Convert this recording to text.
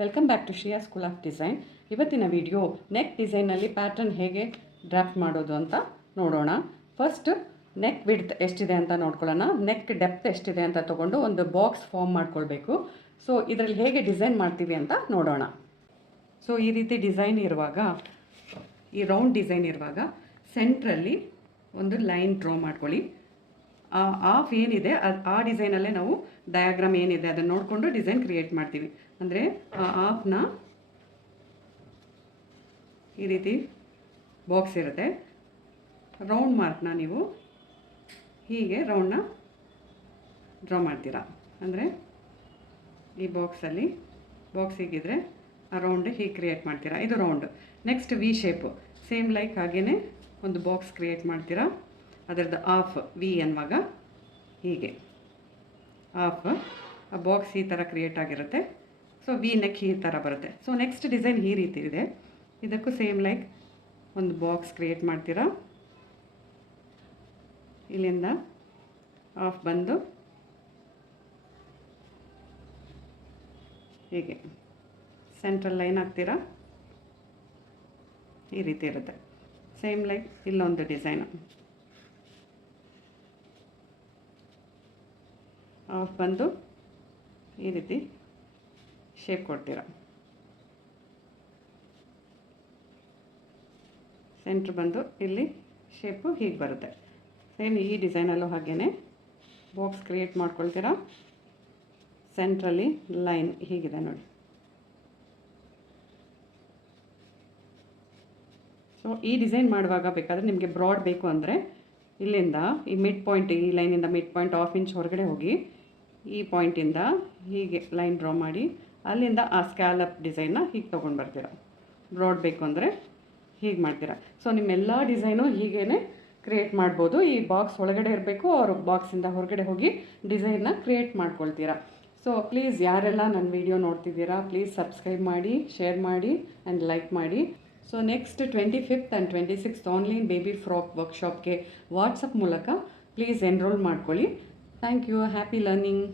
Welcome back to Shreya school of design. ಇವತ್ತಿನ video neck ಡಿಸೈನಲ್ಲಿ pattern ಹೇಗೆ ಡ್ರಾಫ್ಟ್ ಮಾಡೋದು ಅಂತ ನೋಡೋಣ. ಫಸ್ಟ್ ನೆಕ್ ವಿಡ್ತ್ ಎಷ್ಟಿದೆ ಅಂತ ನೋಡ್ಕೊಳ್ಳೋಣ. ನೆಕ್ ಡೆಪ್ತ್ ಎಷ್ಟಿದೆ ಅಂತ ತೊಗೊಂಡು ಒಂದು ಬಾಕ್ಸ್ ಫಾರ್ಮ್ ಮಾಡ್ಕೊಳ್ಬೇಕು. ಸೊ ಇದರಲ್ಲಿ ಹೇಗೆ ಡಿಸೈನ್ ಮಾಡ್ತೀವಿ ಅಂತ ನೋಡೋಣ. ಸೊ ಈ ರೀತಿ ಡಿಸೈನ್ ಇರುವಾಗ, ಈ ರೌಂಡ್ ಡಿಸೈನ್ ಇರುವಾಗ ಸೆಂಟ್ರಲ್ಲಿ ಒಂದು ಲೈನ್ ಡ್ರಾ ಮಾಡ್ಕೊಳ್ಳಿ. ಆಫ್ ಏನಿದೆ ಆ ಡಿಸೈನಲ್ಲೇ ನಾವು ಡಯಾಗ್ರಾಮ್ ಏನಿದೆ ಅದನ್ನು ನೋಡಿಕೊಂಡು ಡಿಸೈನ್ ಕ್ರಿಯೇಟ್ ಮಾಡ್ತೀವಿ. ಅಂದರೆ ಆ ಆಫ್ನ ಈ ರೀತಿ ಬಾಕ್ಸ್ ಇರುತ್ತೆ. ರೌಂಡ್ ಮಾರ್ಕ್ನ ನೀವು ಹೀಗೆ ರೌಂಡ್ನ ಡ್ರಾ ಮಾಡ್ತೀರಾ. ಅಂದರೆ ಈ ಬಾಕ್ಸಲ್ಲಿ ಬಾಕ್ಸ್ ಹೀಗಿದ್ರೆ ಆ ರೌಂಡ್ ಹೀಗೆ ಕ್ರಿಯೇಟ್ ಮಾಡ್ತೀರಾ. ಇದು round. Next we shape same like ಹಾಗೇ ಒಂದು ಬಾಕ್ಸ್ ಕ್ರಿಯೇಟ್ ಮಾಡ್ತೀರಾ. ಅದರದ್ದು ಆಫ್ ವಿ ಅನ್ನುವಾಗ ಹೀಗೆ ಆಫ್ ಆ ಬಾಕ್ಸ್ ಈ ಥರ ಕ್ರಿಯೇಟ್ ಆಗಿರುತ್ತೆ. ಸೊ ವಿ ನೆಕ್ ಈ ಥರ ಬರುತ್ತೆ. ಸೊ ನೆಕ್ಸ್ಟ್ ಡಿಸೈನ್ ಈ ರೀತಿ ಇದೆ. ಇದಕ್ಕೂ ಸೇಮ್ ಲೈಕ್ ಒಂದು ಬಾಕ್ಸ್ ಕ್ರಿಯೇಟ್ ಮಾಡ್ತೀರಾ. ಇಲ್ಲಿಂದ ಆಫ್ ಬಂದು ಹೀಗೆ ಸೆಂಟ್ರಲ್ ಲೈನ್ ಹಾಕ್ತೀರಾ. ಈ ರೀತಿ ಇರುತ್ತೆ. ಸೇಮ್ ಲೈಕ್ ಇಲ್ಲೊಂದು ಡಿಸೈನು ಆಫ್ ಬಂದು ಈ ರೀತಿ ಶೇಪ್ ಕೊಡ್ತೀರಾ. ಸೆಂಟ್ರ್ ಬಂದು ಇಲ್ಲಿ ಶೇಪು ಹೀಗೆ ಬರುತ್ತೆ. ಸೇಮ್ ಈ ಡಿಸೈನಲ್ಲೂ ಹಾಗೇ ಬಾಕ್ಸ್ ಕ್ರಿಯೇಟ್ ಮಾಡ್ಕೊಳ್ತೀರಾ. ಸೆಂಟ್ರಲ್ಲಿ ಲೈನ್ ಹೀಗಿದೆ ನೋಡಿ. ಸೊ ಈ ಡಿಸೈನ್ ಮಾಡುವಾಗ ಬೇಕಾದರೆ ನಿಮಗೆ ಬ್ರಾಡ್ ಬೇಕು ಅಂದರೆ ಇಲ್ಲಿಂದ ಈ ಮಿಡ್ ಪಾಯಿಂಟ್, ಈ ಲೈನಿಂದ ಮಿಡ್ ಪಾಯಿಂಟ್ ½ ಇಂಚ್ ಹೊರಗಡೆ ಹೋಗಿ ಈ ಪಾಯಿಂಟಿಂದ ಹೀಗೆ ಲೈನ್ ಡ್ರಾ ಮಾಡಿ ಅಲ್ಲಿಂದ ಆ ಸ್ಕ್ಯಾಲಪ್ ಡಿಸೈನ್ನ ಹೀಗೆ ತೊಗೊಂಡು ಬರ್ತೀರ. ಬ್ರಾಡ್ ಬೇಕು ಅಂದರೆ ಹೀಗೆ ಮಾಡ್ತೀರಾ. ಸೊ ನಿಮ್ಮೆಲ್ಲ ಡಿಸೈನು ಹೀಗೇ ಕ್ರಿಯೇಟ್ ಮಾಡ್ಬೋದು. ಈ ಬಾಕ್ಸ್ ಒಳಗಡೆ ಇರಬೇಕು, ಅವರು ಬಾಕ್ಸಿಂದ ಹೊರಗಡೆ ಹೋಗಿ ಡಿಸೈನ್ನ ಕ್ರಿಯೇಟ್ ಮಾಡ್ಕೊಳ್ತೀರಾ. ಸೊ ಪ್ಲೀಸ್ ಯಾರೆಲ್ಲ ನನ್ನ ವಿಡಿಯೋ ನೋಡ್ತಿದ್ದೀರಾ, ಪ್ಲೀಸ್ ಸಬ್ಸ್ಕ್ರೈಬ್ ಮಾಡಿ, ಶೇರ್ ಮಾಡಿ ಆ್ಯಂಡ್ ಲೈಕ್ ಮಾಡಿ. So next 25th and 26th online baby frock ವರ್ಕ್ಶಾಪ್ಗೆ ವಾಟ್ಸಪ್ ಮೂಲಕ ಪ್ಲೀಸ್ ಎನ್ರೋಲ್ ಮಾಡ್ಕೊಳ್ಳಿ. Thank you. Happy learning.